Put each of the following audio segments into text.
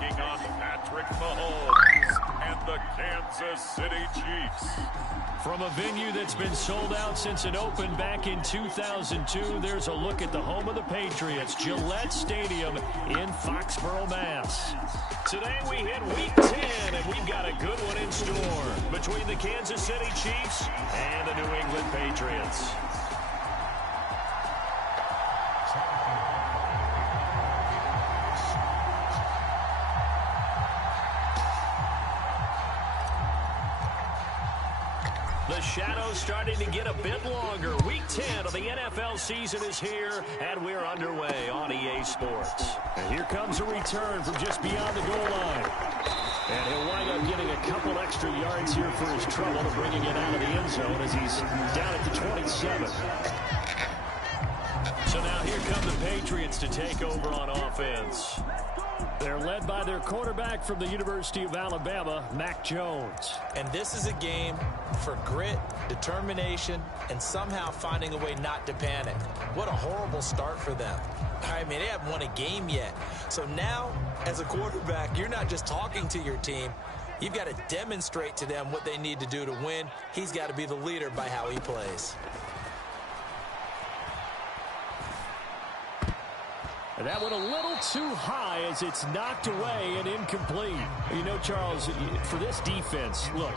taking on Patrick Mahomes and the Kansas City Chiefs. From a venue that's been sold out since it opened back in 2002, there's a look at the home of the Patriots, Gillette Stadium in Foxborough, Mass. Today we hit Week 10, and we've got a good one in store between the Kansas City Chiefs and the New England Patriots. The shadow's starting to get a bit longer. Week 10 of the NFL season is here, and we're underway on EA Sports. And here comes a return from just beyond the goal line. And he'll wind up getting a couple extra yards here for his trouble of bringing it out of the end zone as he's down at the 27. So now here come the Patriots to take over on offense. They're led by their quarterback from the University of Alabama, Mac Jones. And this is a game for grit, determination, and somehow finding a way not to panic. What a horrible start for them. I mean, they haven't won a game yet. So now, as a quarterback, you're not just talking to your team. You've got to demonstrate to them what they need to do to win. He's got to be the leader by how he plays. And that went a little too high as it's knocked away and incomplete. You know, Charles, for this defense, look,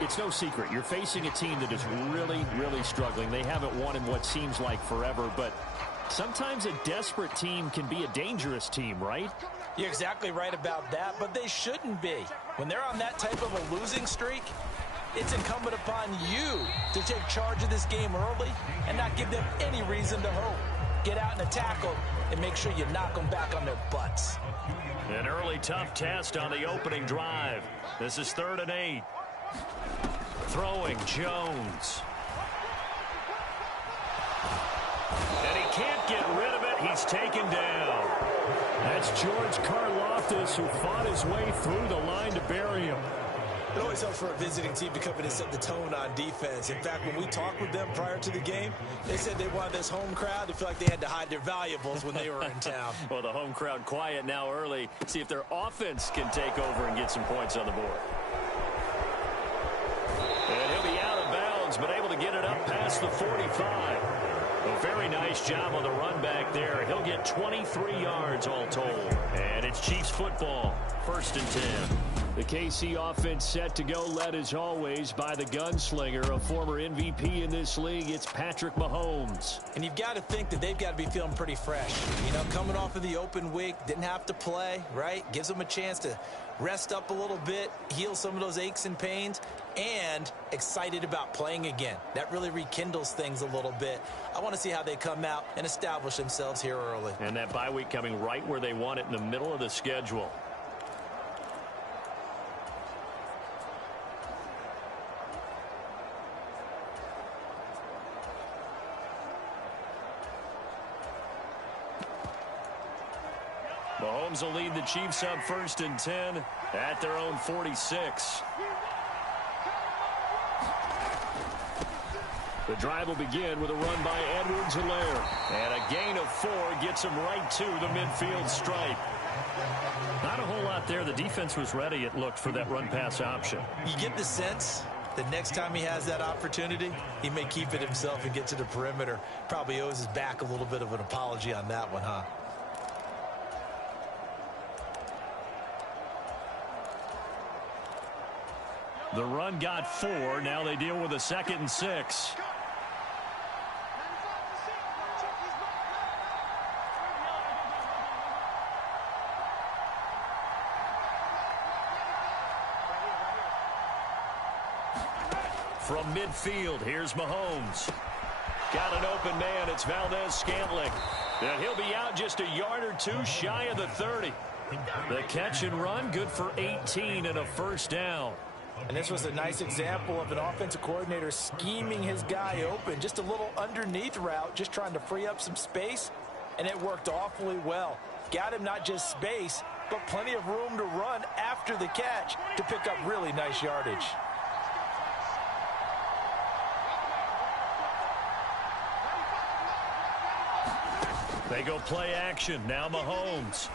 it's no secret. You're facing a team that is really, really struggling. They haven't won in what seems like forever, but sometimes a desperate team can be a dangerous team, right? You're exactly right about that, but they shouldn't be. When they're on that type of a losing streak, it's incumbent upon you to take charge of this game early and not give them any reason to hope. Get out and attack them and make sure you knock them back on their butts. An early tough test on the opening drive. This is 3rd and 8. Throwing Jones. And he can't get rid of it. He's taken down. That's George Karlaftis, who fought his way through the line to bury him. It always helps for a visiting team to come in and set the tone on defense. In fact, when we talked with them prior to the game, they said they wanted this home crowd to feel like they had to hide their valuables when they were in town. Well, the home crowd quiet now early. See if their offense can take over and get some points on the board. And he'll be out of bounds, but able to get it up past the 45. A very nice job on the run back there. He'll get 23 yards all told. And it's Chiefs football, 1st and 10. The KC offense set to go, led as always by the gunslinger, a former MVP in this league. It's Patrick Mahomes. And you've got to think that they've got to be feeling pretty fresh. You know, coming off of the open week, didn't have to play, right? Gives them a chance to rest up a little bit, heal some of those aches and pains, and excited about playing again. That really rekindles things a little bit. I want to see how they come out and establish themselves here early. And that bye week coming right where they want it, in the middle of the schedule. Mahomes will lead the Chiefs up 1st and 10 at their own 46. The drive will begin with a run by Edwards-Helaire. And a gain of 4 gets him right to the midfield stripe. Not a whole lot there. The defense was ready, it looked, for that run-pass option. You get the sense that next time he has that opportunity, he may keep it himself and get to the perimeter. Probably owes his back a little bit of an apology on that one, huh? The run got 4. Now they deal with a 2nd and 6. From midfield, here's Mahomes. Got an open man. It's Valdez-Scantling. And he'll be out just a yard or 2 shy of the 30. The catch and run, good for 18 and a 1st down. And this was a nice example of an offensive coordinator scheming his guy open. Just a little underneath route, just trying to free up some space, and it worked awfully well. Got him not just space, but plenty of room to run after the catch to pick up really nice yardage. They go play action. Now Mahomes.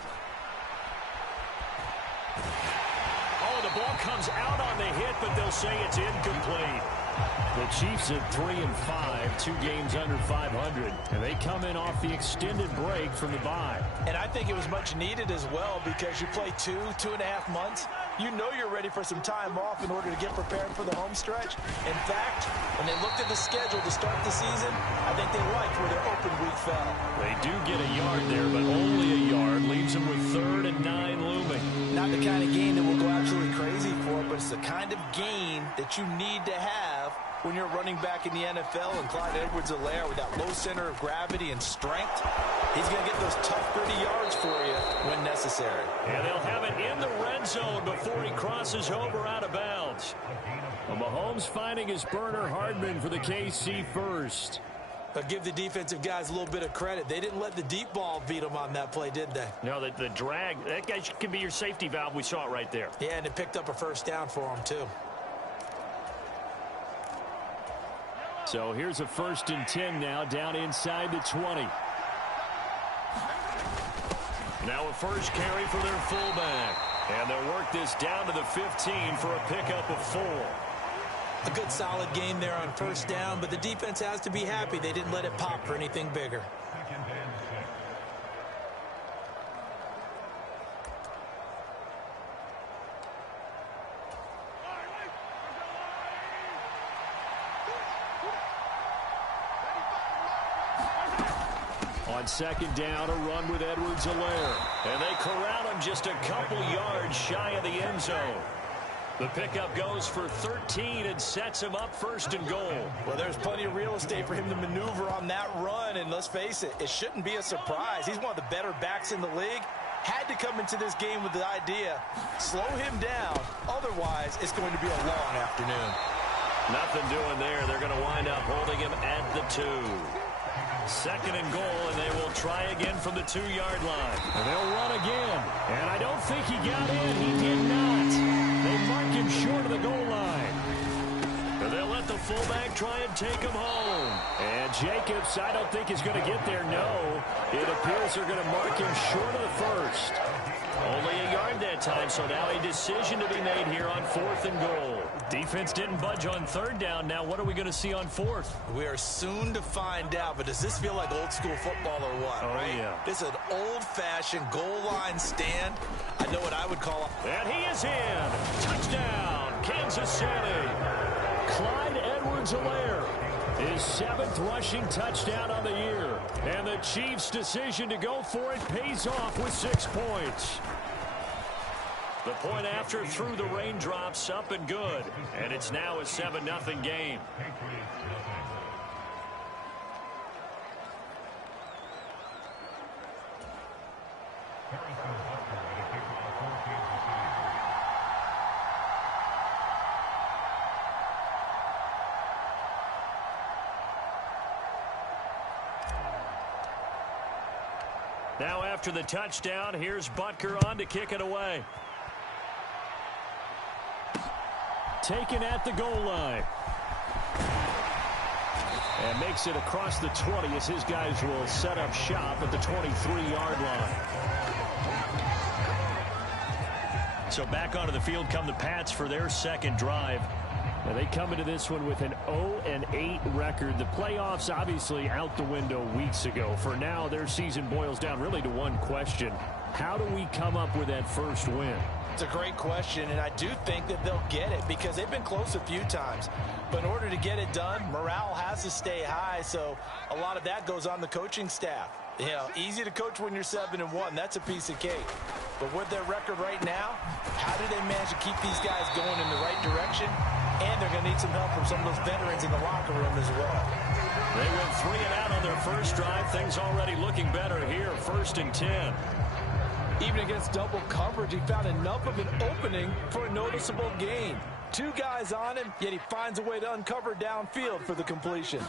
Oh, the ball comes out on the hit, but they'll say it's incomplete. The Chiefs at 3-5, 2 games under 500, and they come in off the extended break from the bye. And I think it was much needed as well because you play 2.5 months. You know you're ready for some time off in order to get prepared for the home stretch. In fact, when they looked at the schedule to start the season, I think they liked where their open week fell. They do get a yard there, but only a yard. Leaves them with 3rd and 9 looming. Not the kind of gain that will go absolutely crazy for, but it's the kind of gain that you need to have when you're running back in the NFL. And Clyde Edwards-Helaire, with that low center of gravity and strength, he's going to get those tough, gritty yards for you when necessary. And they'll have it in the red zone before he crosses over out of bounds. Well, Mahomes finding his burner Hardman for the KC first. But give the defensive guys a little bit of credit. They didn't let the deep ball beat them on that play, did they? No, the drag, that guy can be your safety valve. We saw it right there. Yeah, and it picked up a first down for them, too. So here's a 1st and 10 now, down inside the 20. Now a first carry for their fullback. And they'll work this down to the 15 for a pickup of 4. A good solid game there on first down, but the defense has to be happy they didn't let it pop for anything bigger. On 2nd down, a run with Edwards-Helaire. And they corral him just a couple yards shy of the end zone. The pickup goes for 13 and sets him up 1st and goal. Well, there's plenty of real estate for him to maneuver on that run, and let's face it, it shouldn't be a surprise. He's one of the better backs in the league. Had to come into this game with the idea, slow him down, otherwise it's going to be a long afternoon. Nothing doing there. They're going to wind up holding him at the 2. 2nd and goal, and they will try again from the 2-yard line. And they'll run again. And I don't think he got in. He did not. They mark him short of the goal line. And they'll let the fullback try and take him home. And Jacobs, I don't think is going to get there. No. It appears they're going to mark him short of the 1st. Only a yard that time, so now a decision to be made here on 4th and goal. Defense didn't budge on 3rd down. Now what are we going to see on 4th? We are soon to find out, but does this feel like old school football or what? Oh, right? yeah. This is an old-fashioned goal line stand. I know what I would call it. And he is in. Touchdown, Kansas City. Clyde Edwards-Helaire, his 7th rushing touchdown on the year. And the Chiefs' decision to go for it pays off with 6 points. The point after through the raindrops, up and good. And it's now a 7-0 game. Now after the touchdown, here's Butker on to kick it away. Taken at the goal line. And makes it across the 20 as his guys will set up shop at the 23-yard line. So back onto the field come the Pats for their 2nd drive. Now they come into this one with an 0-8 record. The playoffs obviously out the window weeks ago. For now, their season boils down really to one question. How do we come up with that first win? It's a great question, and I do think that they'll get it because they've been close a few times. But in order to get it done, morale has to stay high, so a lot of that goes on the coaching staff. You know, easy to coach when you're 7-1. That's a piece of cake. But with their record right now, how do they manage to keep these guys going in the right direction? And they're going to need some help from some of those veterans in the locker room as well. They went 3 and out on their first drive. Things already looking better here. 1st and 10. Even against double coverage, he found enough of an opening for a noticeable gain. 2 guys on him, yet he finds a way to uncover downfield for the completion.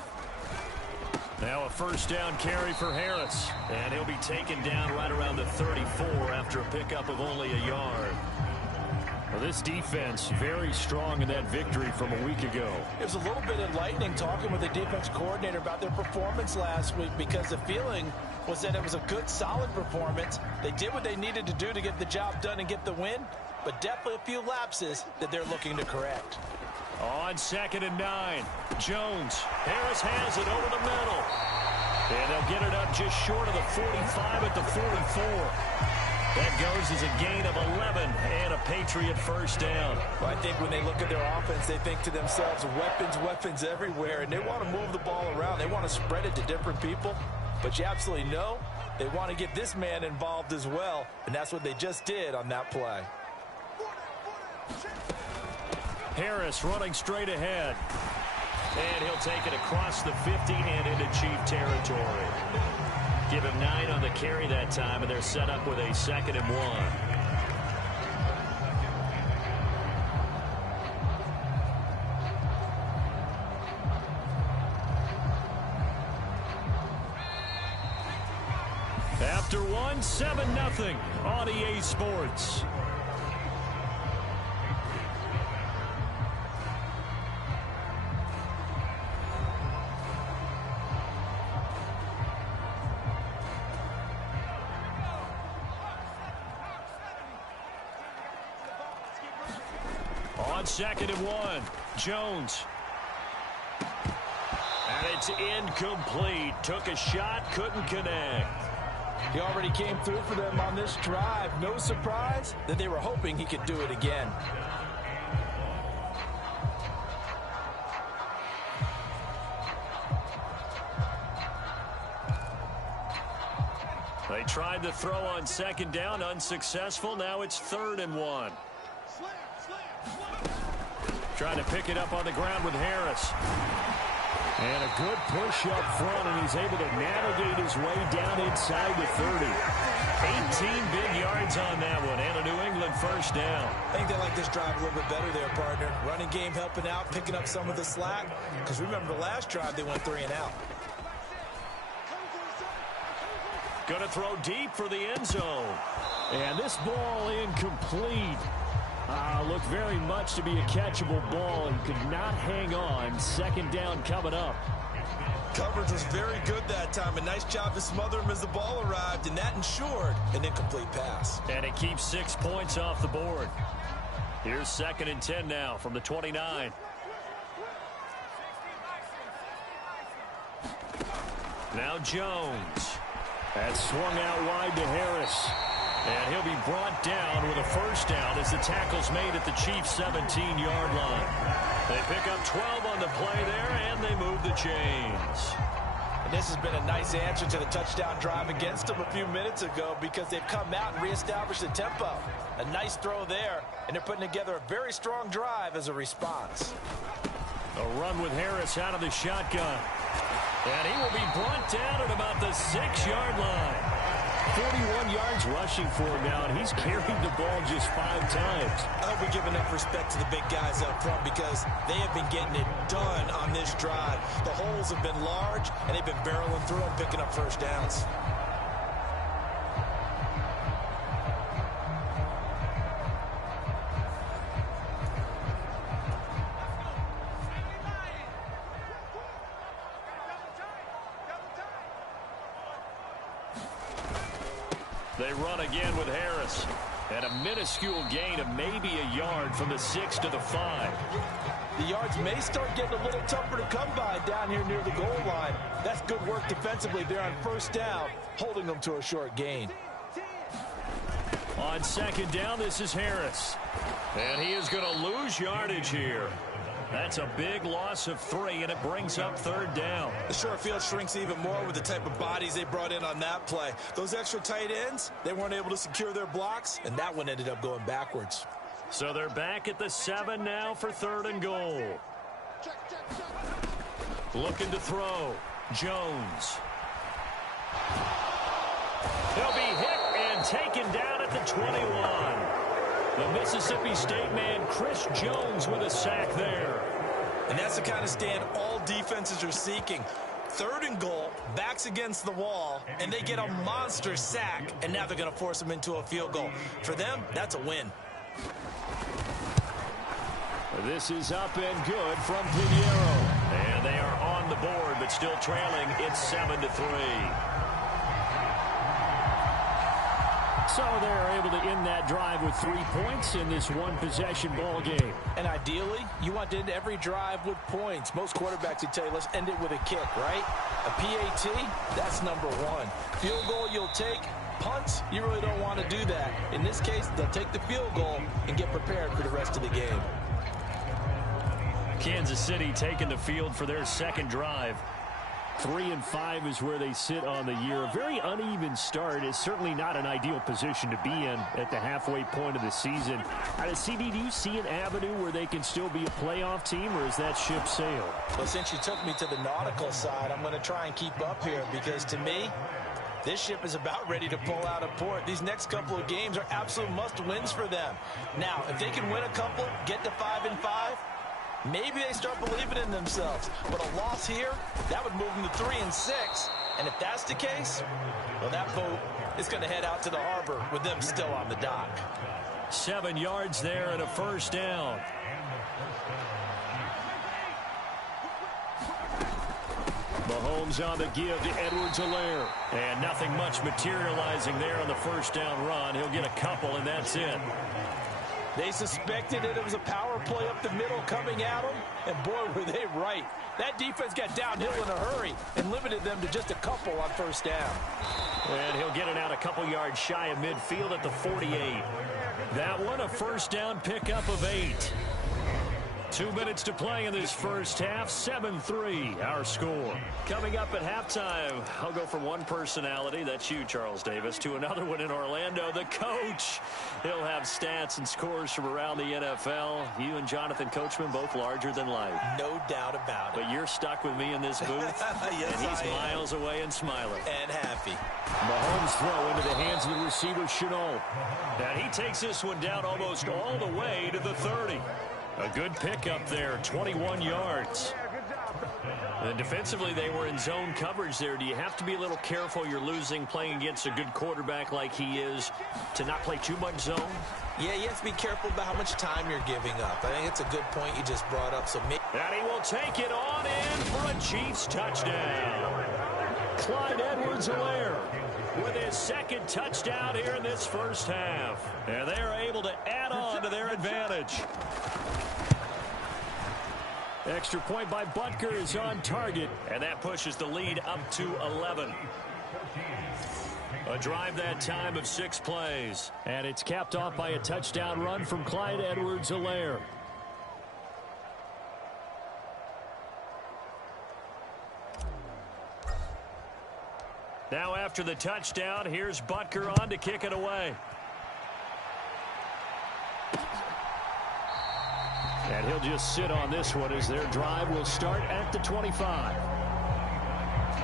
Now a 1st down carry for Harris. And he'll be taken down right around the 34 after a pickup of only a yard. Well, this defense very strong in that victory from a week ago. It was a little bit enlightening talking with the defense coordinator about their performance last week, because the feeling was that it was a good, solid performance. They did what they needed to do to get the job done and get the win, but definitely a few lapses that they're looking to correct. On 2nd and 9, Jones. Harris has it over the middle. And they'll get it up just short of the 45 at the 44. That goes as a gain of 11 and a Patriot first down. Well, I think when they look at their offense, they think to themselves, weapons, weapons everywhere, and they want to move the ball around. They want to spread it to different people, but you absolutely know they want to get this man involved as well, and that's what they just did on that play. Harris running straight ahead. And he'll take it across the 50 and into Chief territory. Give him 9 on the carry that time, and they're set up with a 2nd and 1. After 1, 7-0 on EA Sports. On 2nd and 1, Jones. And it's incomplete. Took a shot, couldn't connect. He already came through for them on this drive. No surprise that they were hoping he could do it again. They tried to throw on 2nd down, unsuccessful. Now it's 3rd and 1. Trying to pick it up on the ground with Harris. And a good push up front, and he's able to navigate his way down inside the 30. 18 big yards on that one, and a New England first down. I think they like this drive a little bit better there, partner. Running game helping out, picking up some of the slack. Because remember, the last drive, they went 3 and out. Going to throw deep for the end zone. And this ball incomplete. Looked very much to be a catchable ball and could not hang on. 2nd down coming up. Coverage was very good that time. A nice job to smother him as the ball arrived, and that ensured an incomplete pass. And it keeps 6 points off the board. Here's 2nd and 10 now from the 29. Now Jones. That's swung out wide to Harris. And he'll be brought down with a first down as the tackle's made at the Chiefs' 17-yard line. They pick up 12 on the play there, and they move the chains. And this has been a nice answer to the touchdown drive against them a few minutes ago, because they've come out and reestablished the tempo. A nice throw there, and they're putting together a very strong drive as a response. A run with Harris out of the shotgun. And he will be brought down at about the 6-yard line. 41 yards rushing for him now, and he's carried the ball just 5 times. I hope we give enough respect to the big guys up front, because they have been getting it done on this drive. The holes have been large, and they've been barreling through and picking up first downs. They run again with Harris. And a minuscule gain of maybe a yard from the 6 to the 5. The yards may start getting a little tougher to come by down here near the goal line. That's good work defensively there on first down, holding them to a short gain. On 2nd down, this is Harris. And he is going to lose yardage here. That's a big loss of 3, and it brings up 3rd down. The short field shrinks even more with the type of bodies they brought in on that play. Those extra tight ends, they weren't able to secure their blocks, and that one ended up going backwards. So they're back at the 7 now for 3rd and goal. Looking to throw. Jones. He'll be hit and taken down at the 21. The Mississippi State man, Chris Jones, with a sack there. And that's the kind of stand all defenses are seeking. 3rd and goal, backs against the wall, and they get a monster sack, and now they're going to force them into a field goal. For them, that's a win. This is up and good from Pinheiro. And they are on the board, but still trailing. It's 7-3. So they're able to end that drive with 3 points in this one-possession ball game. And ideally, you want to end every drive with points. Most quarterbacks would tell you, let's end it with a kick, right? A PAT, that's number one. Field goal you'll take. Punts, you really don't want to do that. In this case, they'll take the field goal and get prepared for the rest of the game. Kansas City taking the field for their second drive. 3-5 is where they sit on the year. A very uneven start is certainly not an ideal position to be in at the halfway point of the season. CD, do you see an avenue where they can still be a playoff team, or is that ship sailed? Well, since you took me to the nautical side, I'm going to try and keep up here because to me, this ship is about ready to pull out of port. These next couple of games are absolute must-wins for them. Now, if they can win a couple, get to 5-5, maybe they start believing in themselves. But a loss here, that would move them to 3-6. And if that's the case, well, that boat is going to head out to the harbor with them still on the dock. 7 yards there and a first down. Mahomes on the give to Edwards-Helaire. And nothing much materializing there on the first down run. He'll get a couple, and that's it. They suspected that it was a power play up the middle coming at them, and boy, were they right. That defense got downhill in a hurry and limited them to just a couple on first down. And he'll get it out a couple yards shy of midfield at the 48. That one, a first down pickup of 8. 2 minutes to play in this first half. 7-3, our score. Coming up at halftime, I'll go from one personality, that's you, Charles Davis, to another one in Orlando, the coach. He'll have stats and scores from around the NFL. You and Jonathan Coachman, both larger than life. No doubt about it. But you're stuck with me in this booth. Yes, and he's miles away and smiling. And happy. Mahomes throw into the hands of the receiver, Chenault. And he takes this one down almost all the way to the 30. A good pickup there, 21 yards. And defensively, they were in zone coverage there. Do you have to be a little careful you're losing playing against a good quarterback like he is to not play too much zone? Yeah, you have to be careful about how much time you're giving up. I think it's a good point you just brought up. And he will take it on in for a Chiefs touchdown. Clyde Edwards-Helaire with his second touchdown here in this first half. And they are able to add on to their advantage. Extra point by Butker is on target, and that pushes the lead up to 11. A drive that time of 6 plays, and it's capped off by a touchdown run from Clyde Edwards-Helaire. Now after the touchdown, here's Butker on to kick it away. And he'll just sit on this one as their drive will start at the 25.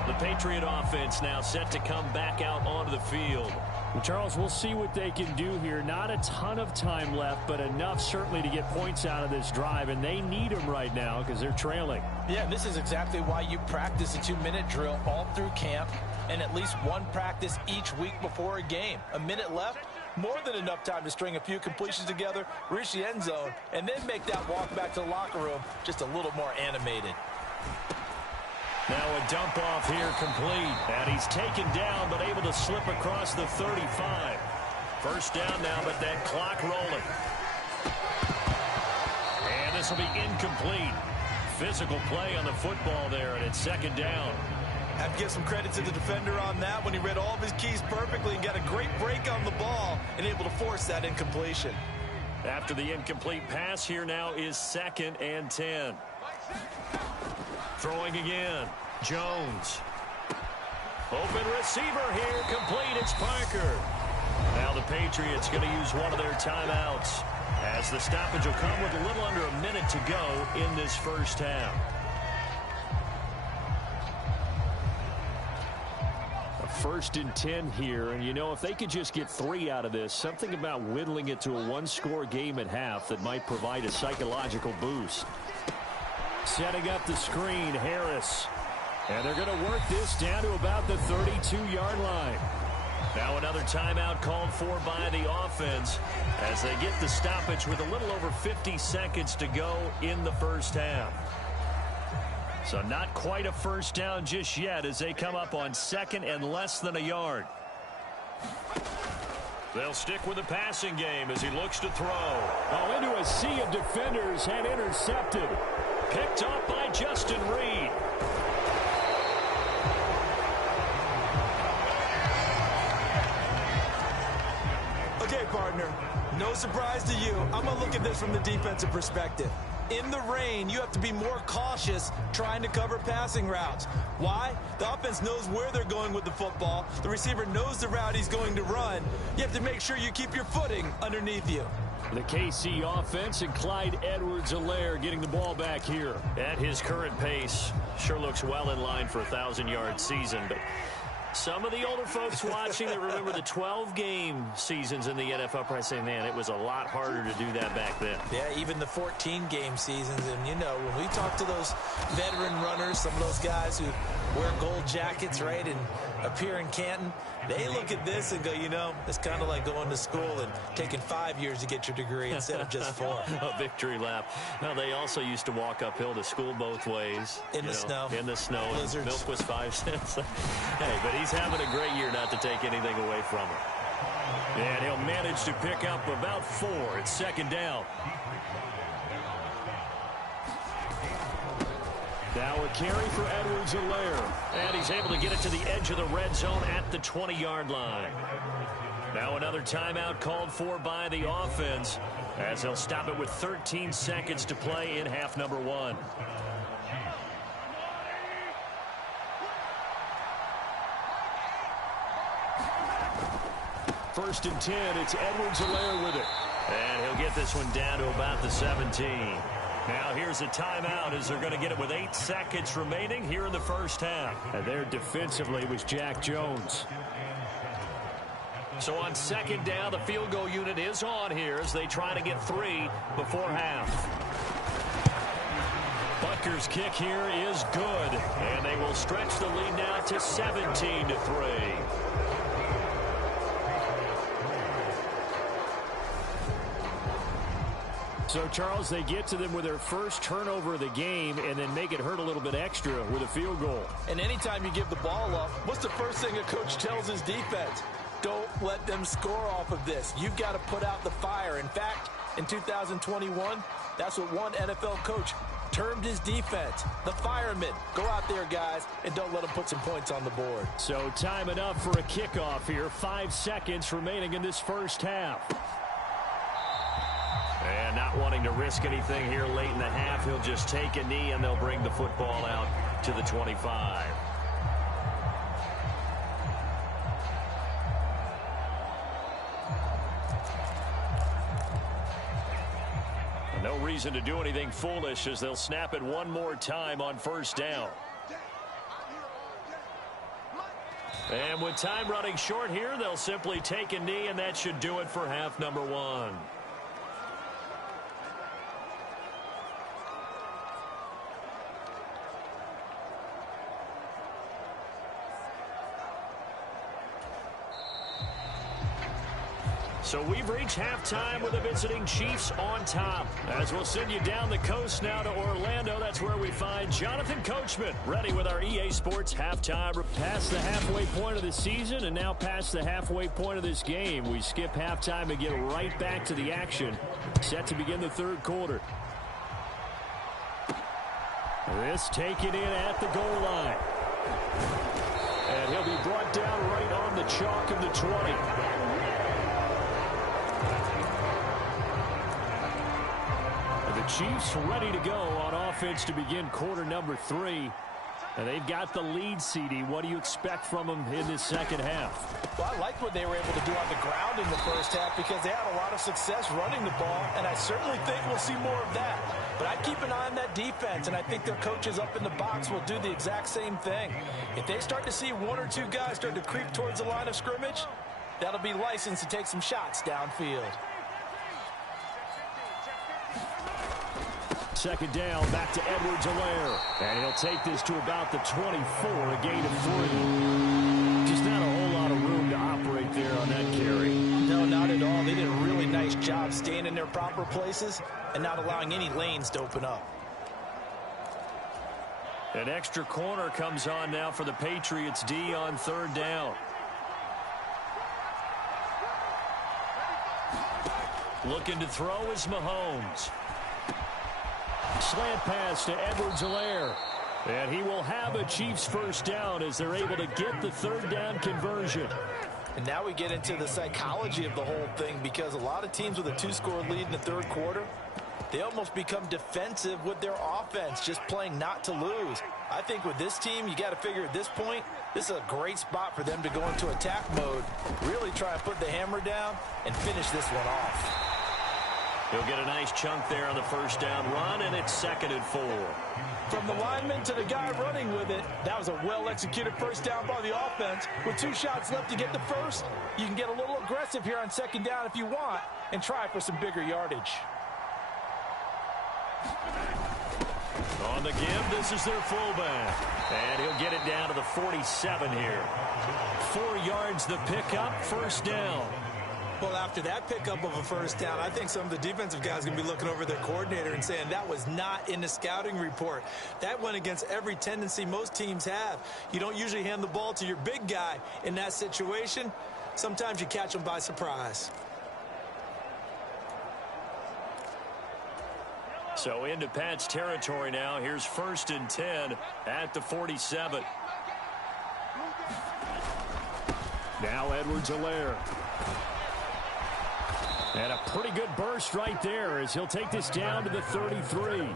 The Patriot offense now set to come back out onto the field. And Charles, we'll see what they can do here. Not a ton of time left, but enough certainly to get points out of this drive, and they need them right now because they're trailing. Yeah, this is exactly why you practice a 2-minute drill all through camp and at least one practice each week before a game. A minute left, more than enough time to string a few completions together, reach the end zone, and then make that walk back to the locker room just a little more animated. Now a dump off here complete, and he's taken down but able to slip across the 35. First down now, but that clock rolling. And this will be incomplete. Physical play on the football there, and it's second down. I have to give some credit to the defender on that when he read all of his keys perfectly and got a great break on the ball and able to force that incompletion. After the incomplete pass, here now is 2nd and 10. Throwing again. Jones. Open receiver here. Complete. It's Parker. Now the Patriots going to use one of their timeouts as the stoppage will come with a little under a minute to go in this first half. A 1st and 10 here, and you know, if they could just get 3 out of this, something about whittling it to a 1-score game at half that might provide a psychological boost. Setting up the screen, Harris. And they're going to work this down to about the 32-yard line. Now another timeout called for by the offense as they get the stoppage with a little over 50 seconds to go in the first half. So not quite a first down just yet as they come up on second and less than a yard. They'll stick with the passing game as he looks to throw. Oh, into a sea of defenders and intercepted. Picked up by Justin Reed. Okay, partner, no surprise to you. I'm going to look at this from the defensive perspective. In the rain, you have to be more cautious trying to cover passing routes. Why? The offense knows where they're going with the football. The receiver knows the route he's going to run. You have to make sure you keep your footing underneath you. The KC offense and Clyde Edwards-Helaire getting the ball back here. At his current pace, sure looks well in line for a 1,000-yard season, but some of the older folks watching that remember the 12-game seasons in the NFL probably say, man, it was a lot harder to do that back then. Yeah, even the 14-game seasons. And, you know, when we talk to those veteran runners, some of those guys who wear gold jackets, right, and appear in Canton, they look at this and go, you know, it's kind of like going to school and taking 5 years to get your degree instead of just 4. A victory lap. Now, they also used to walk uphill to school both ways. In the snow. In the snow. Blizzards. Milk was 5 cents. Hey, but he's having a great year not to take anything away from him. And he'll manage to pick up about 4. It's second down. Now a carry for Edwards-Helaire. And he's able to get it to the edge of the red zone at the 20-yard line. Now another timeout called for by the offense as they'll stop it with 13 seconds to play in half number 1. First and 10, it's Edwards-Helaire with it. And he'll get this one down to about the 17. Now here's a timeout as they're going to get it with 8 seconds remaining here in the first half. And there defensively was Jack Jones. So on second down, the field goal unit is on here as they try to get 3 before half. Butker's kick here is good, and they will stretch the lead now to 17-3. So, Charles, they get to them with their first turnover of the game and then make it hurt a little bit extra with a field goal. And anytime you give the ball up, what's the first thing a coach tells his defense? Don't let them score off of this. You've got to put out the fire. In fact, in 2021, that's what one NFL coach termed his defense, the firemen. Go out there, guys, and don't let them put some points on the board. So time enough for a kickoff here. 5 seconds remaining in this first half. And not wanting to risk anything here late in the half, he'll just take a knee and they'll bring the football out to the 25. No reason to do anything foolish as they'll snap it one more time on first down. And with time running short here, they'll simply take a knee, and that should do it for half number 1. So we've reached halftime with the visiting Chiefs on top. As we'll send you down the coast now to Orlando, that's where we find Jonathan Coachman ready with our EA Sports halftime. Past the halfway point of the season and now past the halfway point of this game. We skip halftime and get right back to the action. Set to begin the third quarter. This taken in at the goal line. And he'll be brought down right on the chalk of the 20. The Chiefs ready to go on offense to begin quarter number 3. And they've got the lead, CD. What do you expect from them in this second half? Well, I like what they were able to do on the ground in the first half because they had a lot of success running the ball, and I certainly think we'll see more of that. But I'd keep an eye on that defense, and I think their coaches up in the box will do the exact same thing. If they start to see 1 or 2 guys start to creep towards the line of scrimmage, that'll be licensed to take some shots downfield. Second down, back to Edwards-Helaire. And he'll take this to about the 24, a gain of 3. Just not a whole lot of room to operate mistake there on that carry. No, not at all. They did a really nice job staying in their proper places and not allowing any lanes to open up. An extra corner comes on now for the Patriots D on 3rd down. Looking to throw is Mahomes. Slant pass to Edwards-Helaire. And he will have a Chiefs first down as they're able to get the 3rd down conversion. And now we get into the psychology of the whole thing, because a lot of teams with a 2-score lead in the 3rd quarter, they almost become defensive with their offense, just playing not to lose. I think with this team, you got to figure at this point, this is a great spot for them to go into attack mode, really try and put the hammer down and finish this one off. He'll get a nice chunk there on the first down run, and it's 2nd and 4. From the lineman to the guy running with it, that was a well-executed first down by the offense. With 2 shots left to get the first, you can get a little aggressive here on 2nd down if you want and try for some bigger yardage. On the give, this is their fullback. And he'll get it down to the 47 here. 4 yards the pickup, first down. Well, after that pickup of a first down, I think some of the defensive guys are going to be looking over their coordinator and saying that was not in the scouting report. That went against every tendency most teams have. You don't usually hand the ball to your big guy in that situation. Sometimes you catch them by surprise. So into Pat's territory now. Here's 1st and 10 at the 47. Now Edwards-Helaire. And a pretty good burst right there as he'll take this down to the 33.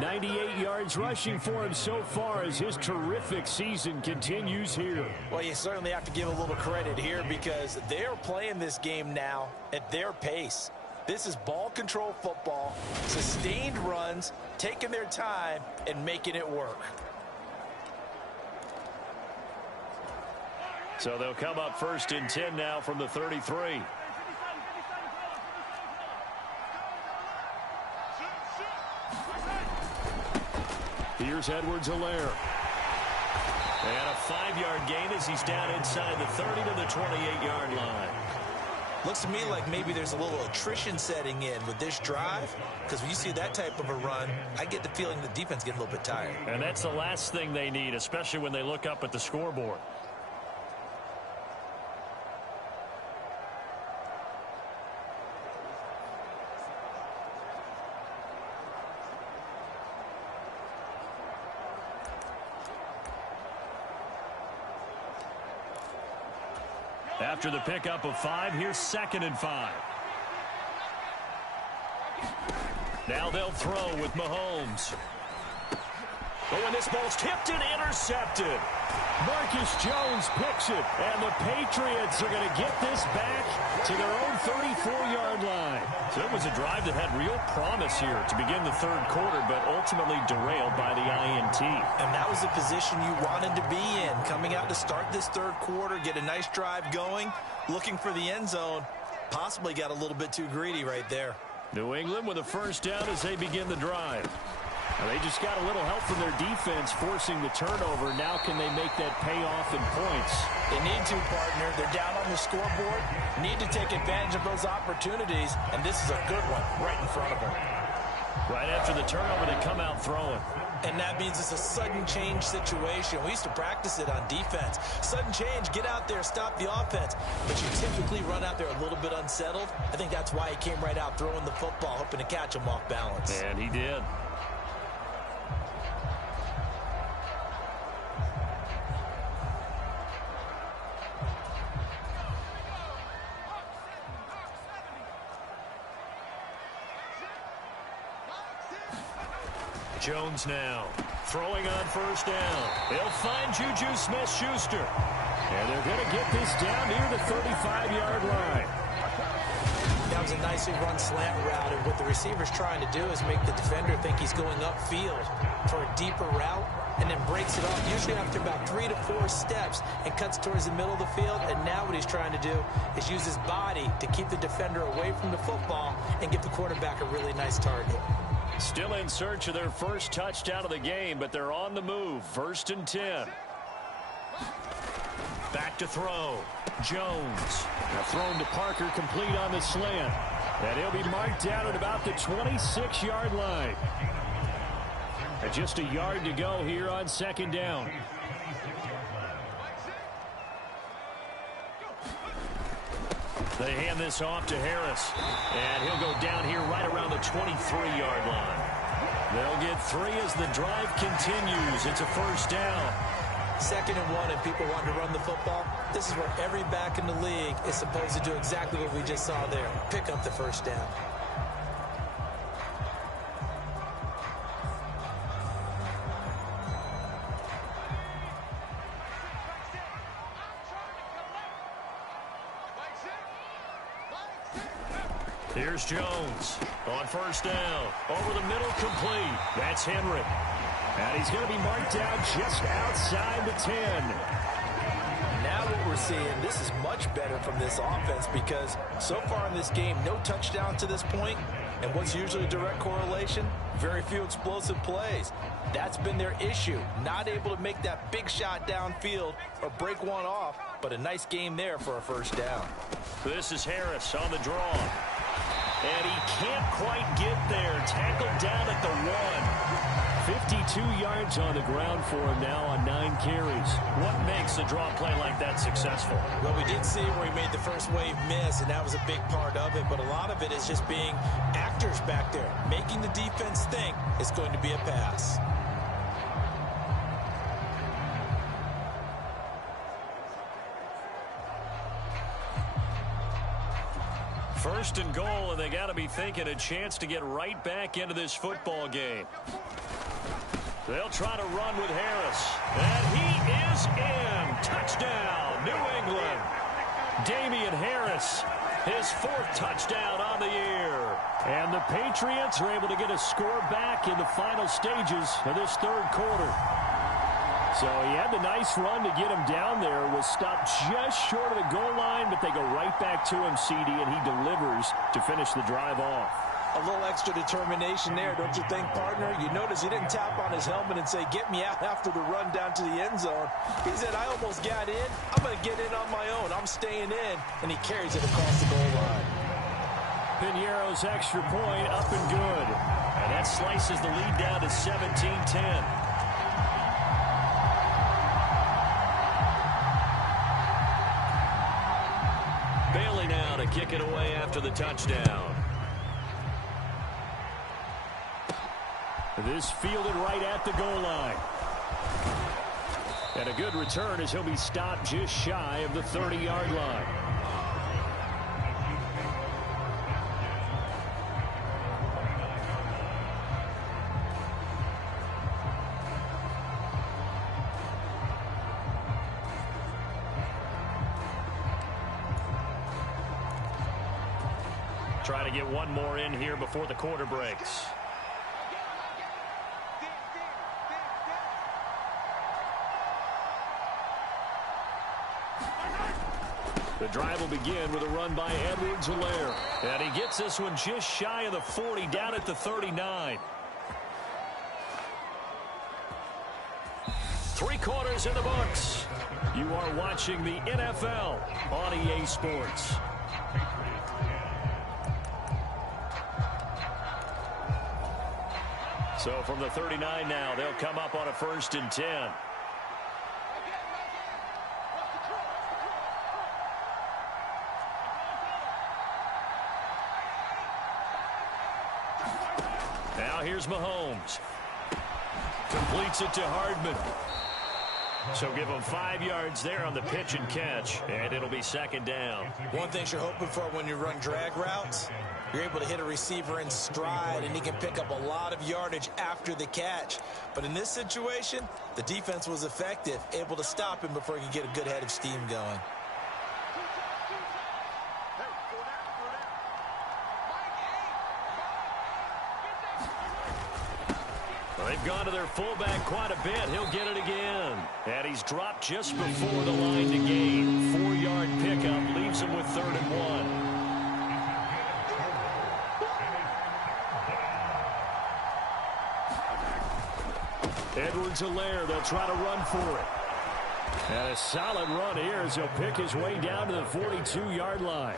98 yards rushing for him so far as his terrific season continues here. Well, you certainly have to give a little credit here because they're playing this game now at their pace. This is ball control football, sustained runs, taking their time and making it work. So they'll come up 1st and 10 now from the 33. Here's Edwards-Helaire. And a 5-yard gain as he's down inside the 30 to the 28-yard line. Looks to me like maybe there's a little attrition setting in with this drive, because when you see that type of a run, I get the feeling the defense getting a little bit tired. And that's the last thing they need, especially when they look up at the scoreboard. After the pickup of 5, here's 2nd and 5. Now they'll throw with Mahomes. Oh, and this ball's tipped and intercepted. Marcus Jones picks it, and the Patriots are going to get this back to their own 34-yard line. So it was a drive that had real promise here to begin the 3rd quarter, but ultimately derailed by the INT. And that was the position you wanted to be in, coming out to start this 3rd quarter, get a nice drive going, looking for the end zone. Possibly got a little bit too greedy right there. New England with a first down as they begin the drive. Well, they just got a little help from their defense forcing the turnover. Now can they make that pay off in points? They need to, partner. They're down on the scoreboard. Need to take advantage of those opportunities, and this is a good one right in front of them. Right after the turnover, they come out throwing. And that means it's a sudden change situation. We used to practice it on defense. Sudden change, get out there, stop the offense. But you typically run out there a little bit unsettled. I think that's why he came right out throwing the football, hoping to catch him off balance. And he did. Jones now throwing on first down. They'll find Juju Smith-Schuster. And they're going to get this down near the 35-yard line. That was a nicely run slant route, and what the receiver's trying to do is make the defender think he's going upfield for a deeper route and then breaks it off, usually after about 3 to 4 steps, and cuts towards the middle of the field. And now what he's trying to do is use his body to keep the defender away from the football and give the quarterback a really nice target. Still in search of their first touchdown of the game, but they're on the move. 1st and 10. Back to throw. Jones. Now thrown to Parker, complete on the slant. And he'll be marked down at about the 26-yard line. And just a yard to go here on second down. They hand this off to Harris. And he'll go down here right around the 23-yard line. They'll get 3 as the drive continues. It's a first down. 2nd and 1 and people want to run the football. This is where every back in the league is supposed to do exactly what we just saw there. Pick up the first down. Here's Jones on first down. Over the middle, complete. That's Henry. And he's going to be marked down just outside the 10. Now what we're seeing, this is much better from this offense because so far in this game, no touchdown to this point. And what's usually a direct correlation? Very few explosive plays. That's been their issue. Not able to make that big shot downfield or break one off, but a nice game there for a first down. This is Harris on the draw. And he can't quite get there. Tackled down at the 1. 52 yards on the ground for him now on 9 carries. What makes a draw play like that successful? Well, we did see where he made the first wave miss, and that was a big part of it. But a lot of it is just being actors back there, making the defense think it's going to be a pass. First and goal, and they got to be thinking a chance to get right back into this football game. They'll try to run with Harris. And he is in. Touchdown, New England. Damian Harris, his 4th touchdown on the year. And the Patriots are able to get a score back in the final stages of this 3rd quarter. So he had the nice run to get him down there, was stopped just short of the goal line, but they go right back to him, CD, and he delivers to finish the drive off. A little extra determination there, don't you think, partner? You notice he didn't tap on his helmet and say, get me out after the run down to the end zone. He said, I almost got in. I'm going to get in on my own. I'm staying in. And he carries it across the goal line. Piñeiro's extra point up and good. And that slices the lead down to 17-10. Bailey now to kick it away after the touchdown. This fielded right at the goal line. And a good return as he'll be stopped just shy of the 30-yard line. Trying to get one more in here before the quarter breaks. The drive will begin with a run by Edwards-Helaire. And he gets this one just shy of the 40, down at the 39. 3 quarters in the books. You are watching the NFL on EA Sports. So from the 39 now, they'll come up on a 1st and 10. Now here's Mahomes. Completes it to Hardman. So give him 5 yards there on the pitch and catch, and it'll be 2nd down. One thing you're hoping for when you run drag routes, you're able to hit a receiver in stride, and he can pick up a lot of yardage after the catch. But in this situation, the defense was effective, able to stop him before he could get a good head of steam going. They've gone to their fullback quite a bit. He'll get it again. And he's dropped just before the line to gain. 4-yard pickup leaves him with 3rd and 1. Edwards-Helaire, they'll try to run for it. And a solid run here as he'll pick his way down to the 42-yard line.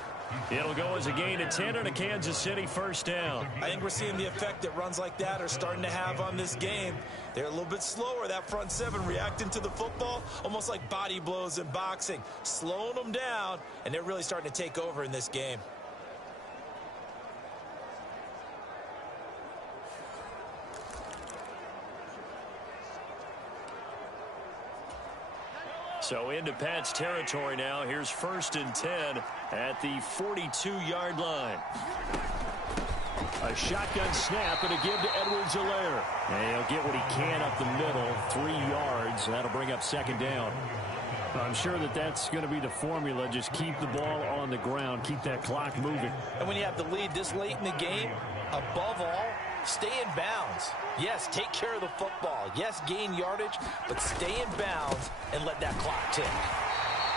It'll go as a gain of 10 and a Kansas City first down. I think we're seeing the effect that runs like that are starting to have on this game. They're a little bit slower, that front seven, reacting to the football, almost like body blows in boxing, slowing them down, and they're really starting to take over in this game. So into Pat's territory now. Here's 1st and 10 at the 42-yard line. A shotgun snap and a give to Edwards-Helaire. And he'll get what he can up the middle, 3 yards. And that'll bring up 2nd down. I'm sure that that's going to be the formula. Just keep the ball on the ground. Keep that clock moving. And when you have the lead this late in the game, above all, stay in bounds. Yes, take care of the football. Yes, gain yardage, but stay in bounds and let that clock tick.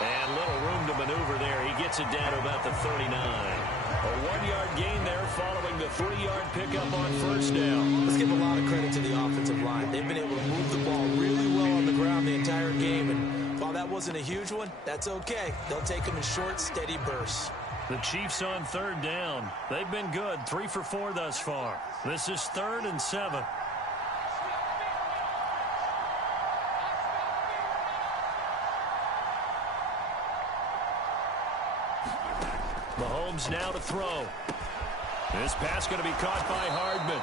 And little room to maneuver there. He gets it down to about the 39. A 1-yard gain there following the 3-yard pickup on 1st down. Let's give a lot of credit to the offensive line. They've been able to move the ball really well on the ground the entire game. And while that wasn't a huge one, that's okay. They'll take them in short, steady bursts. The Chiefs on 3rd down. They've been good, 3 for 4 thus far. This is 3rd and 7. Mahomes now to throw. This pass going to be caught by Hardman.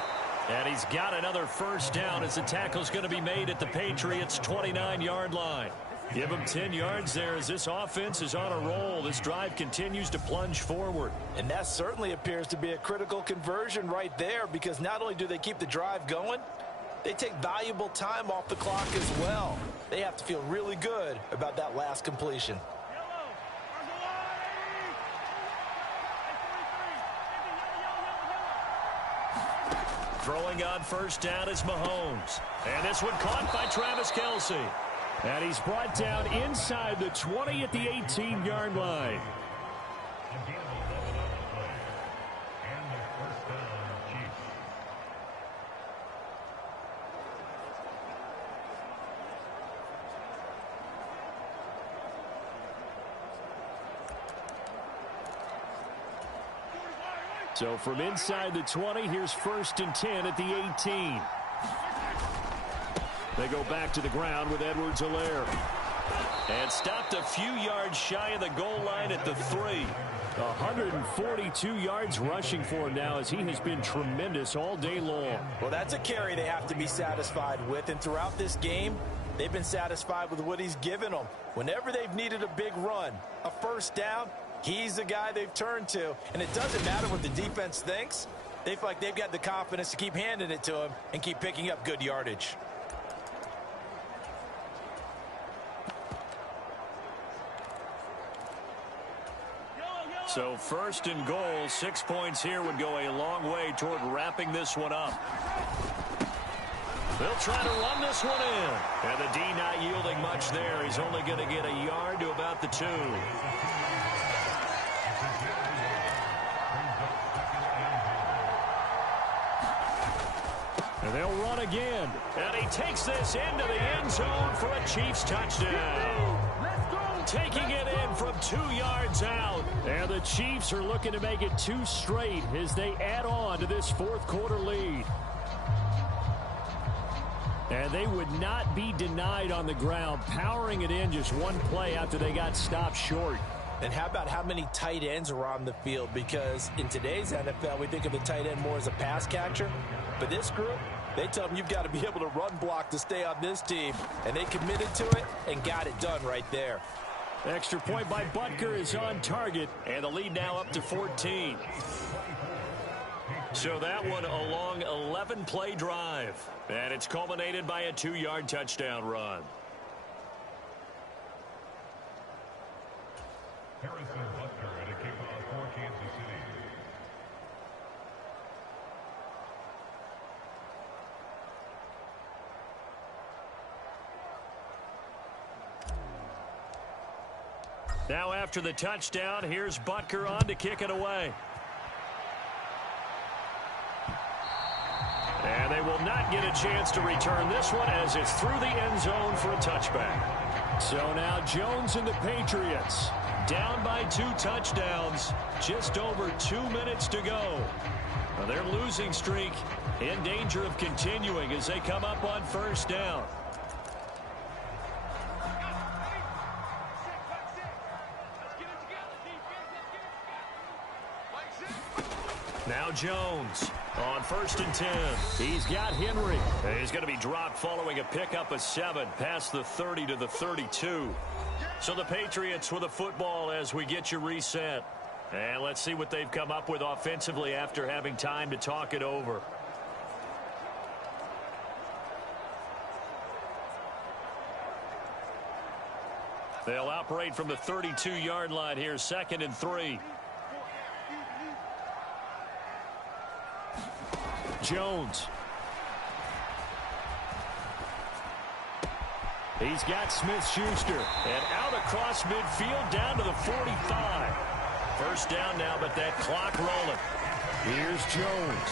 And he's got another 1st down as the tackle's going to be made at the Patriots' 29-yard line. Give him 10 yards there as this offense is on a roll. This drive continues to plunge forward. And that certainly appears to be a critical conversion right there, because not only do they keep the drive going, they take valuable time off the clock as well. They have to feel really good about that last completion. Throwing on 1st down is Mahomes. And this one caught by Travis Kelce. And he's brought down inside the 20 at the 18-yard line. So from inside the 20, here's 1st and 10 at the 18. They go back to the ground with Edwards-Helaire. And stopped a few yards shy of the goal line at the 3. 142 yards rushing for him now, as he has been tremendous all day long. Well, that's a carry they have to be satisfied with. And throughout this game, they've been satisfied with what he's given them. Whenever they've needed a big run, a 1st down, he's the guy they've turned to. And it doesn't matter what the defense thinks. They feel like they've got the confidence to keep handing it to him and keep picking up good yardage. So 1st and goal, 6 points here would go a long way toward wrapping this one up. They'll try to run this one in. And the D not yielding much there. He's only going to get a yard to about the 2. And they'll run again. And he takes this into the end zone for a Chiefs touchdown. Taking it in from 2 yards out. And the Chiefs are looking to make it 2 straight as they add on to this 4th quarter lead. And they would not be denied on the ground, powering it in just one play after they got stopped short. And how about how many tight ends are on the field? Because in today's NFL, we think of the tight end more as a pass catcher. But this group, they tell them you've got to be able to run block to stay on this team. And they committed to it and got it done right there. Extra point by Butker is on target. And the lead now up to 14. So that one a long 11-play drive. And it's culminated by a 2-yard touchdown run. Harrison Butker at a kickoff for Kansas City. Now after the touchdown, here's Butker on to kick it away. And they will not get a chance to return this one as it's through the end zone for a touchback. So now Jones and the Patriots down by 2 touchdowns. Just over 2 minutes to go. Well, their losing streak in danger of continuing as they come up on first down. Now Jones on 1st and 10. He's got Henry. He's going to be dropped following a pickup of 7 past the 30 to the 32. So the Patriots with the football as we get you reset. And let's see what they've come up with offensively after having time to talk it over. They'll operate from the 32-yard line here, 2nd and 3. Jones. He's got Smith-Schuster. And out across midfield down to the 45. First down now, but that clock rolling. Here's Jones.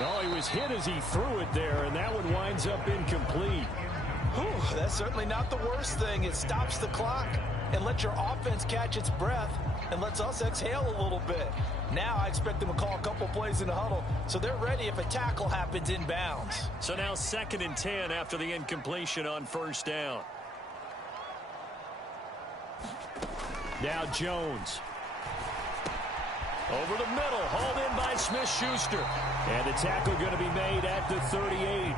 Oh, he was hit as he threw it there, and that one winds up incomplete. Whew, that's certainly not the worst thing. It stops the clock and lets your offense catch its breath and lets us exhale a little bit. Now I expect them to call a couple plays in the huddle, so they're ready if a tackle happens inbounds. So now 2nd and 10 after the incompletion on first down. Now Jones. Over the middle, hauled in by Smith-Schuster. And the tackle going to be made at the 38.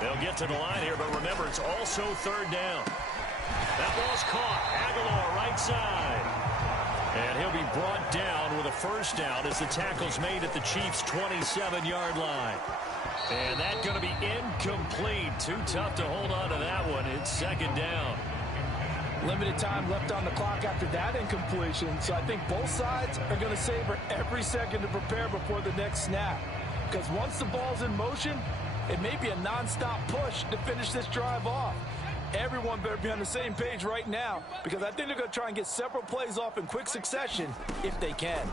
They'll get to the line here, but remember, it's also 3rd down. That ball's caught. Aguilar right side. And he'll be brought down with a first down as the tackle's made at the Chiefs' 27-yard line. And that's going to be incomplete. Too tough to hold on to that one. It's 2nd down. Limited time left on the clock after that incompletion, so I think both sides are going to savor every second to prepare before the next snap. Because once the ball's in motion, it may be a nonstop push to finish this drive off. Everyone better be on the same page right now, because I think they're going to try and get several plays off in quick succession if they can.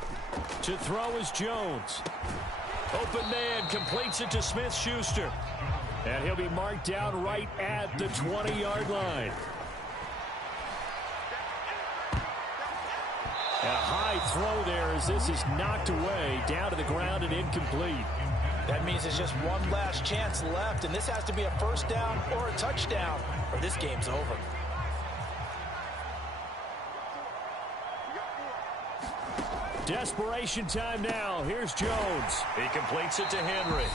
To throw is Jones. Open man completes it to Smith-Schuster. And he'll be marked down right at the 20-yard line. A high throw there as this is knocked away, down to the ground and incomplete. That means there's just one last chance left, and this has to be a first down or a touchdown, or this game's over. Desperation time now. Here's Jones. He completes it to Henry.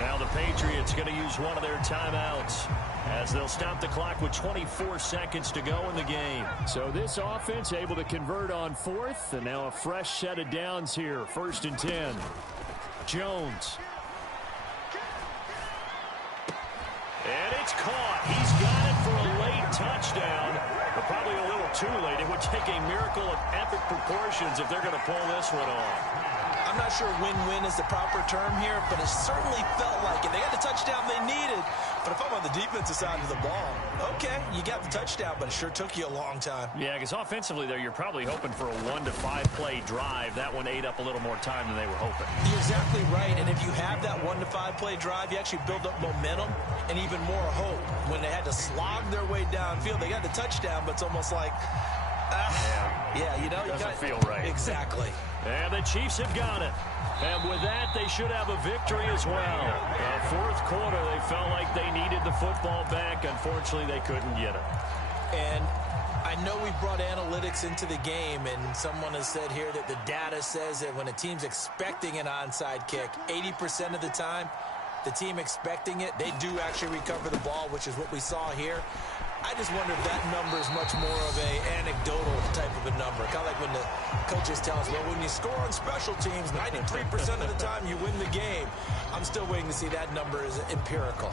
Now the Patriots going to use one of their timeouts as they'll stop the clock with 24 seconds to go in the game. So this offense able to convert on 4th, and now a fresh set of downs here. 1st and 10. Jones. And it's caught. He's got it for a late touchdown, but probably a little too late. It would take a miracle of epic proportions if they're going to pull this one off. I'm not sure win-win is the proper term here, but it certainly felt like it. They got the touchdown they needed, but if I'm on the defensive side of the ball, okay, you got the touchdown, but it sure took you a long time. Yeah, because offensively, there, you're probably hoping for a 1 to 5 play drive. That one ate up a little more time than they were hoping. You're exactly right, and if you have that 1 to 5 play drive, you actually build up momentum and even more hope. When they had to slog their way downfield, they got the touchdown, but it's almost like, yeah, you know, doesn't feel right. Exactly. And the Chiefs have got it. And with that, they should have a victory as well. 4th quarter, they felt like they needed the football back. Unfortunately, they couldn't get it. And I know we brought analytics into the game, and someone has said here that the data says that when a team's expecting an onside kick, 80% of the time, the team expecting it, they do actually recover the ball, which is what we saw here. I just wonder if that number is much more of an anecdotal type of a number. Kind of like when the coaches tell us, well, when you score on special teams, 93% of the time you win the game. I'm still waiting to see that number is empirical.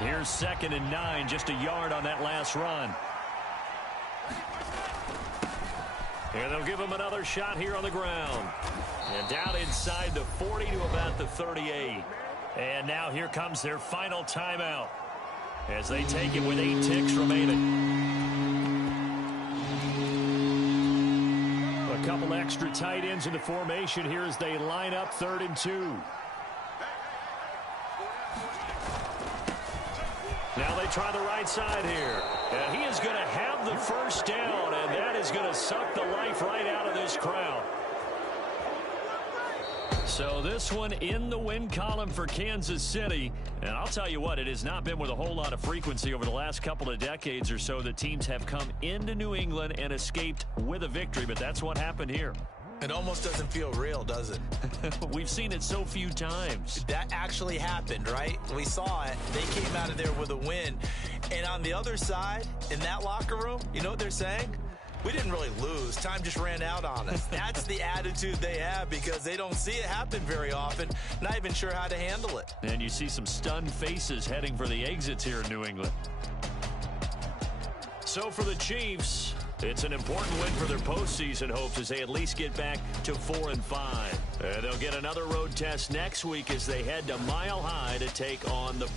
Here's 2nd and 9, just a yard on that last run. And they'll give him another shot here on the ground. And down inside the 40 to about the 38. And now here comes their final timeout as they take it with 8 ticks remaining. A couple extra tight ends in the formation here as they line up 3rd and 2. Now they try the right side here. And he is going to have the first down, and that is going to suck the life right out of this crowd. So this one in the win column for Kansas City. And I'll tell you what, it has not been with a whole lot of frequency over the last couple of decades or so that teams have come into New England and escaped with a victory. But that's what happened here. It almost doesn't feel real, does it? We've seen it so few times. That actually happened, right? We saw it. They came out of there with a win. And on the other side, in that locker room, you know what they're saying? We didn't really lose. Time just ran out on us. That's the attitude they have because they don't see it happen very often. Not even sure how to handle it. And you see some stunned faces heading for the exits here in New England. So for the Chiefs, it's an important win for their postseason hopes as they at least get back to 4-5. They'll get another road test next week as they head to Mile High to take on the